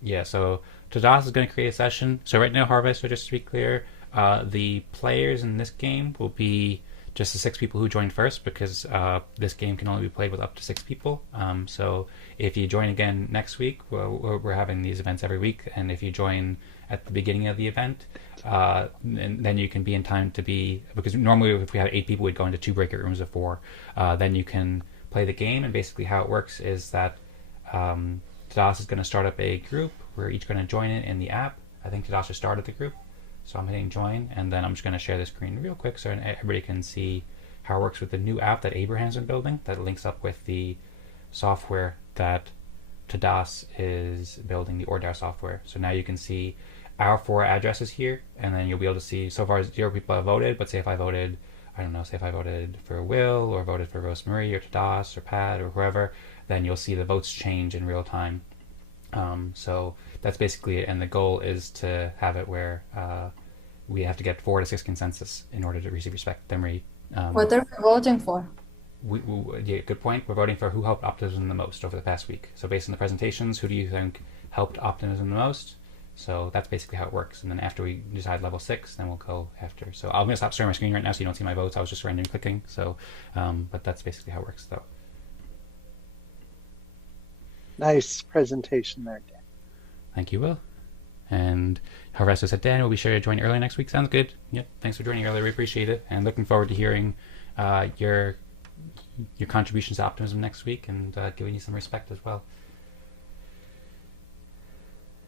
Yeah, so Tadas is going to create a session. So right now, Harvesto, just to be clear, the players in this game will be just the 6 people who joined first, because this game can only be played with up to 6 people. So if you join again next week, we're having these events every week, and if you join at the beginning of the event, then you can be in time to be, because normally if we have 8 people, we'd go into 2 breakout rooms of 4. Then you can play the game, and basically how it works is that Tadas is going to start up a group. We're each going to join it in the app. I think Tadas just started the group. So I'm hitting join, and then I'm just going to share the screen real quick so everybody can see how it works with the new app that Abraham's been building that links up with the software that Tadas is building, the ORDAO software. So now you can see our 4 addresses here, and then you'll be able to see so far 0 people have voted, but say if I voted, I don't know, say if I voted for Will or voted for Rosmari or Tadas or Pat or whoever, then you'll see the votes change in real time. So that's basically it, and the goal is to have it where we have to get 4 to 6 consensus in order to receive respect. Then What are we voting for? yeah, good point. We're voting for who helped Optimism the most over the past week. So based on the presentations, who do you think helped Optimism the most? So that's basically how it works. And then after we decide level 6, then we'll go after. So I'm going to stop sharing my screen right now so you don't see my votes. I was just randomly clicking. So, but that's basically how it works, though. Nice presentation there, Dan. Thank you, Will. And Harvesto said, Dan, we'll be sure to join early next week. Sounds good. Yep. Thanks for joining early. We appreciate it. And looking forward to hearing your contributions to Optimism next week and giving you some respect as well.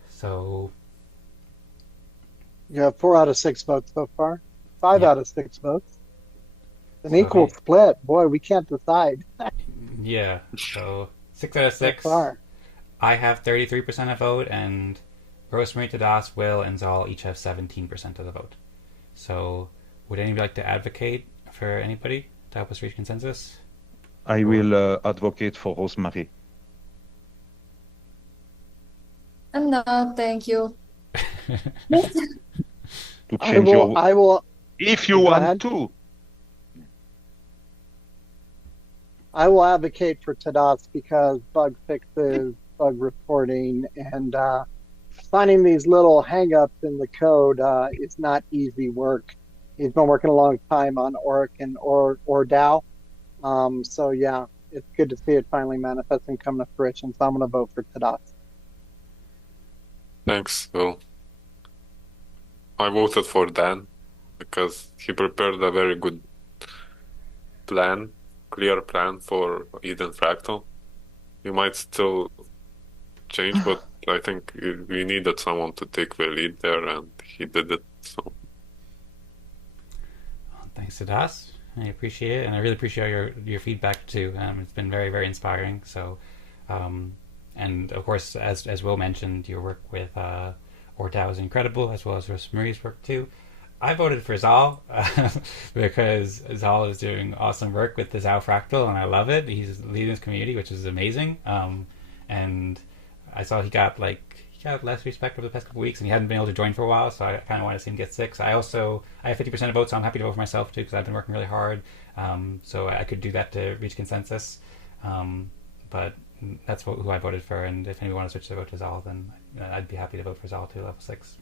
So you have 4 out of 6 votes so far. 5 Yeah. out of 6 votes. An equal split. Boy, we can't decide yeah, so 6 out of so 6. far. I have 33% of vote, and Rosmari, Tadas, Will, and Zaal each have 17% of the vote. So would anybody like to advocate for anybody to help us reach consensus? I will advocate for Rosmari. No, thank you. To I change will. your... I will. If you Go want ahead. to. I will advocate for Tadas because bug fixes, bug reporting, and finding these little hang-ups in the code is not easy work. He's been working a long time on Orec and ORDAO. So yeah, it's good to see it finally manifest and come to fruition. So I'm going to vote for Tadas. Thanks, Will. I voted for Dan because he prepared a very good plan, clear plan for Eden Fractal. You might still change, but I think we needed someone to take the lead there, and he did it. So Thanks, Tadas. I appreciate it, and I really appreciate your feedback too. It's been very, very inspiring. So, and of course, as Will mentioned, your work with ORDAO is incredible, as well as Rosmari's work too. I voted for Zaal because Zaal is doing awesome work with the Zao Fractal, and I love it. He's leading this community, which is amazing. And I saw he got less respect over the past couple of weeks, and he hadn't been able to join for a while. So I kind of want to see him get 6. I have 50% of votes, so I'm happy to vote for myself too because I've been working really hard. So I could do that to reach consensus. But that's who I voted for. And if anyone wants to switch their vote to Zaal, then I'd be happy to vote for Zaal too, level 6.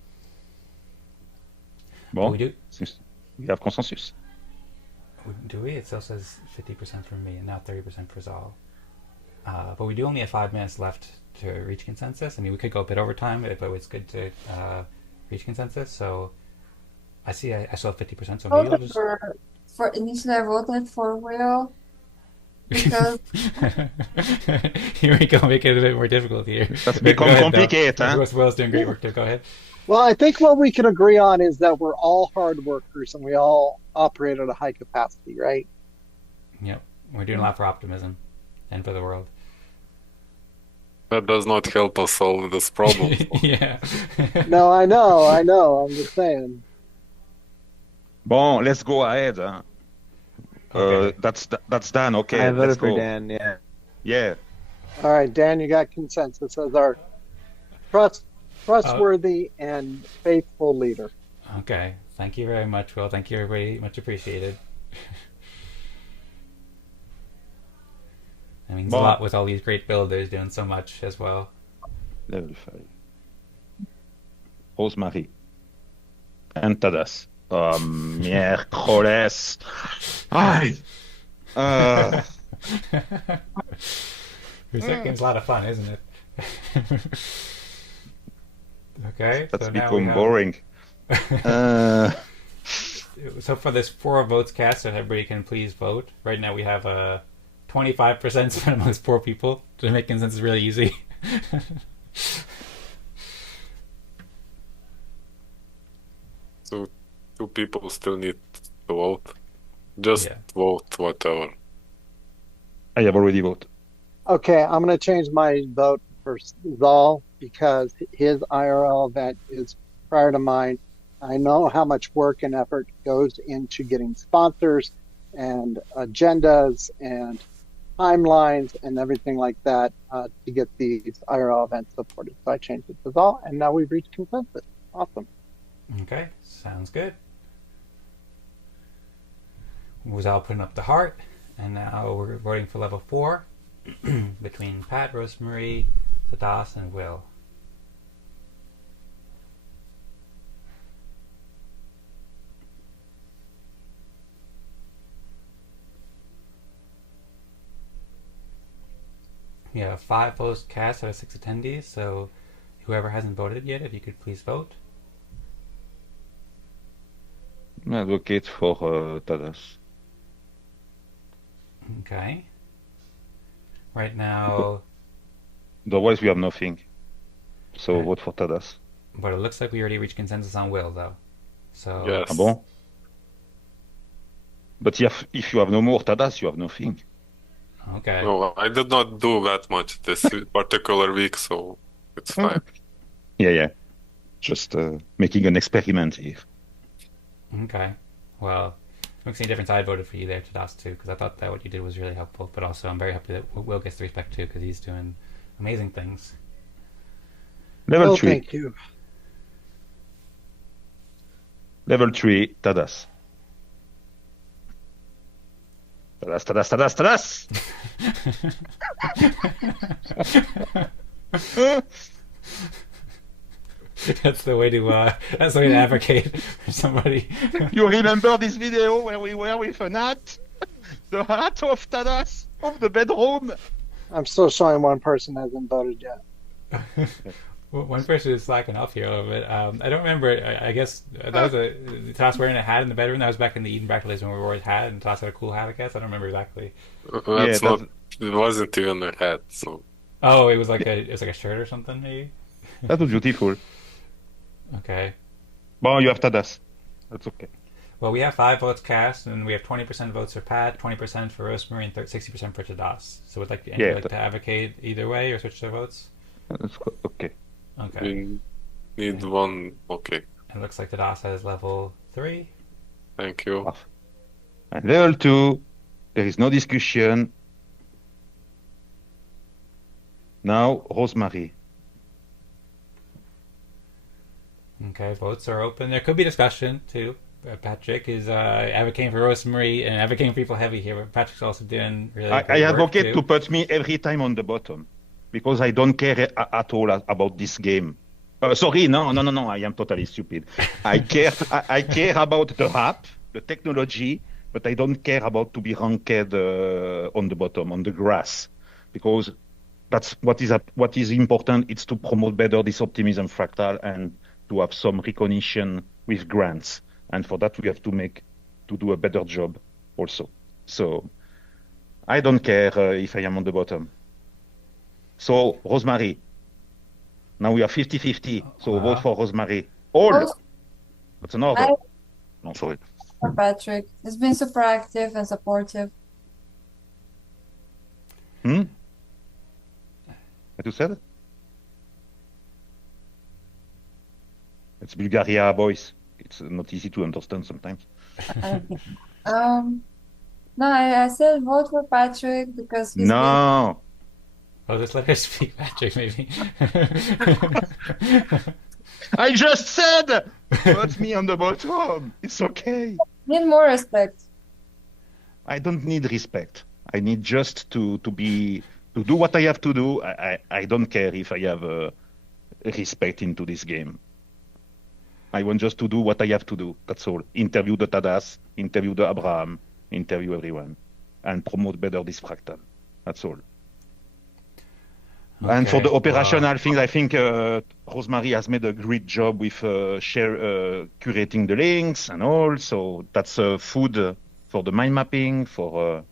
Bon, We do. we have consensus. Do we? It still says 50% for me and now 30% for Zaal. But we do only have 5 minutes left to reach consensus. I mean, we could go a bit over time, but it's good to reach consensus. So I see I still have 50%, so maybe I'll Voted just... for initially I voted for Will because Here we go, make it a bit more difficult here. That's Go become ahead, complicated, Bill. huh? Will's doing great work too. Go ahead. Well, I think what we can agree on is that we're all hard workers and we all operate at a high capacity, right? Yep, we're doing a lot for Optimism and for the world. that does not help us solve this problem. Yeah. No, I know. I'm just saying. Bon, let's go ahead. Huh? Okay. That's done. Okay, I let's voted for go. Dan, yeah. Yeah. All right, Dan, you got consensus as our trustworthy and faithful leader. Okay. Thank you very much, Will. Thank you, everybody. Much appreciated. That means a Bon. lot with all these great builders doing so much as well. Level 5. Rosmari. And Tadas. Miércoles. Ay. Reset game's a lot of fun, isn't it? Okay. That's so now we become have... boring. So for this 4 votes cast, and everybody can please vote. Right now we have 25% spent among those 4 people to make consensus really easy. So 2 people still need to vote. Just Yeah. vote whatever. I have already voted. Okay, I'm going to change my vote for Zaal because his IRL event is prior to mine. I know how much work and effort goes into getting sponsors and agendas and timelines and everything like that to get these IRL events supported. So I changed it to Zaal, and now we've reached consensus. Awesome. Okay, sounds good. Zaal putting up the heart, and now we're voting for level 4 between Pat, Rosmari, Tadas, and Will. We have 5 votes cast out of 6 attendees, so whoever hasn't voted yet, if you could please vote. Advocate for Tadas. Okay. Right now, Otherwise, we have nothing. So vote for Tadas. but it looks like we already reached consensus on Will, though. So Yes. Ah bon? But if you have no more Tadas, you have nothing. okay. No, I did not do that much this particular week, so it's fine. Yeah. Just making an experiment here. Okay. Well, if it makes any difference, I voted for you there, Tadas, too, because I thought that what you did was really helpful. But also, I'm very happy that Will gets the respect, too, because he's doing amazing things. Level Oh, 3. thank you. Level 3, Tadas. Tadas. That's the way to advocate for somebody. You remember this video where we were with an hat? The hat of Tadas of the bedroom? I'm still showing one person hasn't voted yet. Well, one person is slacking off here a little bit. I don't remember. I guess that was Tadas wearing a hat in the bedroom. That was back in the Eden Fractal days when we wore his hat, and Tadas had a cool hat, I guess. I don't remember exactly. That's not. It wasn't even a hat, so. Oh, it was like a shirt or something, maybe. That was beautiful. Okay. Well, you have Tadas. That's okay. Well, we have 5 votes cast, and we have 20% votes for Pat, 20% for Rosmari, and 60% for Tadas. So would anyone like to advocate either way or switch their votes? That's okay. Okay. We need one. Okay. It looks like Tadas has level 3. Thank you. And level 2, there is no discussion. Now, Rosmari. Okay, votes are open. There could be discussion too. Patrick is advocating for Rosmari and advocating for people heavy here, but Patrick's also doing really I great work advocate too. to put me every time on the bottom because I don't care at all about this game. Sorry, no, I am totally stupid. I care about the app, the technology, but I don't care about to be ranked on the bottom, on the grass, because that's what is important. It's to promote better this Optimism Fractal and to have some recognition with grants. And for that, we have to do a better job also. So I don't care if I am on the bottom. So Rosmari, now we are 50-50. So vote for Rosmari. All. That's an order. No, sorry. Patrick, he's been super active and supportive. What you said? It's Bulgaria, boys. It's not easy to understand sometimes. No, I said vote for Patrick because he's No. Oh, just let her speak, Patrick, maybe. I just said, put me on the bottom. It's okay. need more respect. I don't need respect. I need just to do what I have to do. I don't care if I have respect into this game. I want just to do what I have to do. That's all. Interview the Tadas, interview the Abraham, interview everyone, and promote better this fractal. That's all. Okay, and for the operational things, I think Rosmari has made a great job with curating the links and all. So that's food for the mind mapping, for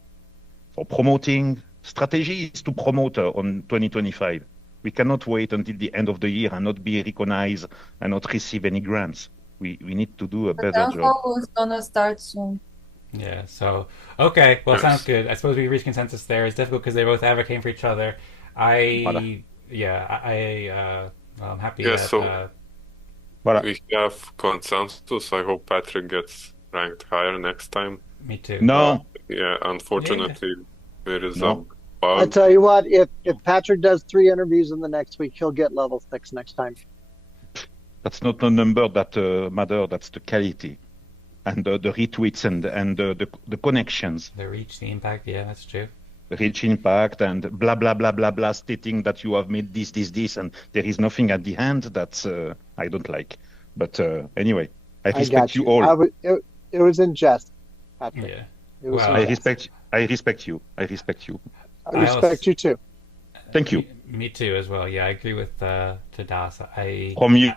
promoting strategies to promote on 2025. We cannot wait until the end of the year and not be recognized and not receive any grants. We need to do a better job. The downfall is gonna start soon. Yeah, so, okay, well, sounds good. I suppose we reach consensus there. It's difficult because they're both advocating for each other. I'm happy that... So we have consensus. I hope Patrick gets ranked higher next time. Me too. No. Yeah, unfortunately, there is a No. I bug. tell you what, if Patrick does 3 interviews in the next week, he'll get level 6 next time. That's not the number that matter. That's the quality and the retweets and the connections. The reach, the impact, yeah, that's true. The reach impact and blah blah blah blah blah, stating that you have made this, and there is nothing at the end. That's I don't like. But anyway, I I respect got you you. all. It was in jest, Patrick. Yeah. It was Well, in I jest. respect you. I respect you. I respect you too. Thank you. Me too, as well. Yeah, I agree with Tadas. From you,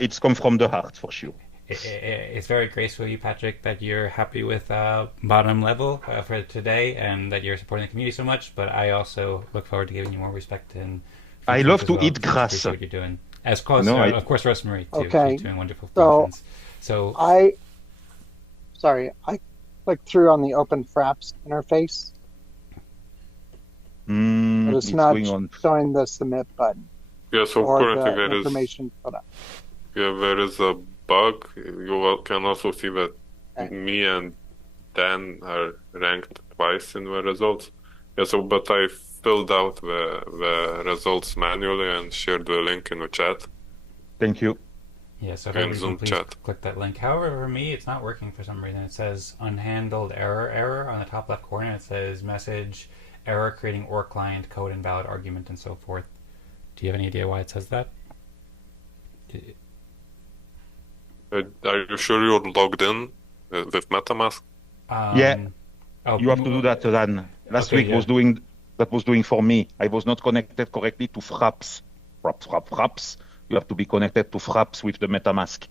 it's come from the heart for sure. It's very graceful, you Patrick, that you're happy with bottom level for today, and that you're supporting the community so much. But I also look forward to giving you more respect and. I love to eat to grass. appreciate what you're doing. As close, No, of course, Rosmari too. Okay. She's doing wonderful So, functions. So I clicked through on the Open Fraps interface, but it's not going on. showing the submit button Yeah, so or currently the there is information put up. there is a bug. Can also see that Okay. me and Dan are ranked twice in the results. Yeah, so but I filled out the results manually and shared the link in the chat. Thank you. yeah, so if And everybody Zoom can please chat. click that link. However, for me, it's not working for some reason. It says unhandled error on the top left corner. It says message error creating OR client code invalid argument and so forth. Do you have any idea why it says that? Are you sure you're logged in with MetaMask? Yeah. Oh, You have to do that, Dan. Last Okay, week yeah. was doing for me. I was not connected correctly to Fraps. Fraps. You have to be connected to Fraps with the MetaMask.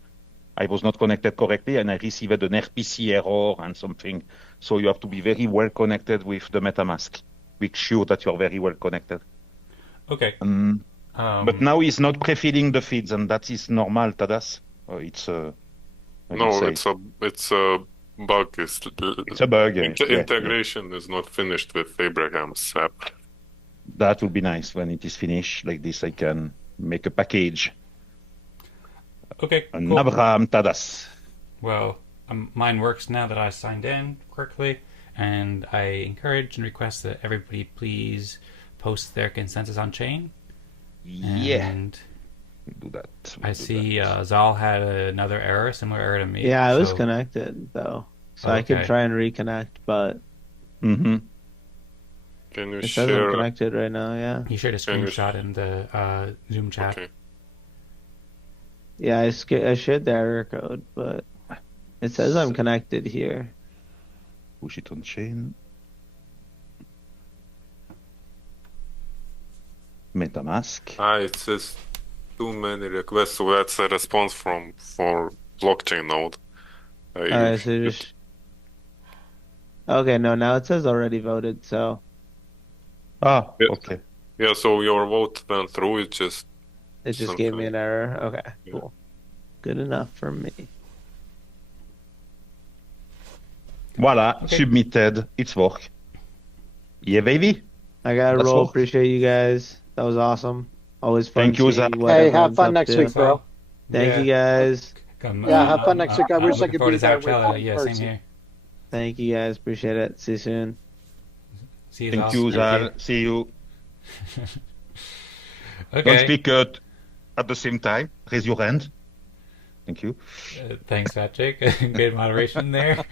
I was not connected correctly, and I received an RPC error and something. So you have to be very well connected with the MetaMask. Make sure that you're very well connected. Okay. But now he's not pre-feeding the feeds, and that is normal, Tadas. It's I would No, say. it's a bug. It's a bug. Yeah. Integration is not finished with Abraham's app. That would be nice when it is finished. Like this, I can make a package. Okay. An Cool. Abraham Tadas. Well, mine works now that I signed in correctly, and I encourage and request that everybody please post their consensus on chain. Yeah. And Do that. I see Zaal had another error, similar error to me. Yeah, I was so- connected though, so I could Okay. try and reconnect, but Mm-hmm. Can you it says I'm share? connected right now. Yeah, He shared a Can you- screenshot in the Zoom chat. Okay. yeah, I shared the error code, but it says I'm connected here. Push it on chain. MetaMask. It says too many requests, so that's a response for blockchain node. Alright, so just okay. No, now it says already voted. So Ah, Yeah. okay. Yeah, so your vote went through. It just it just gave me an error. Okay, Yeah. cool, good enough for me. Voila, Okay. submitted. It's work. Yeah, baby. I gotta That's roll. all. Appreciate you guys. That was awesome. Always fun. Thank you, seeing Zach. what Hey, have everyone's fun up next to. week, bro. Thank you guys. Come, Yeah, have fun next week. I wish I looking could forward be to there with Zaochella. you in Yeah, same person. here. Thank you guys. Appreciate it. See you soon. See you, Thank Zaal. you, Zal. See you. Don't Okay. speak at the same time. Raise your hand. Thank you. Thanks, Patrick. Good moderation there.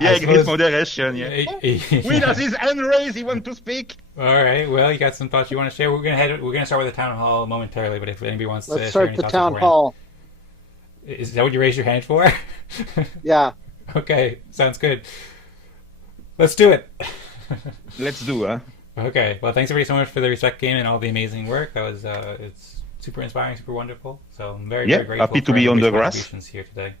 Yeah, I Greece suppose- moderation. Yeah. We does his hand raise. He want to speak. All right. Well, you got some thoughts you want to share. We're gonna start with the town hall momentarily. But if anybody wants to Let's share start any the thoughts town beforehand. hall. Is that what you raised your hand for? Yeah. Okay, sounds good. Let's do it. Let's do, huh? Okay. Well, thanks everybody so much for the respect game and all the amazing work. That was it's super inspiring, super wonderful. So I'm very, Yeah, very grateful happy to for be on the everybody's grass. contributions here today.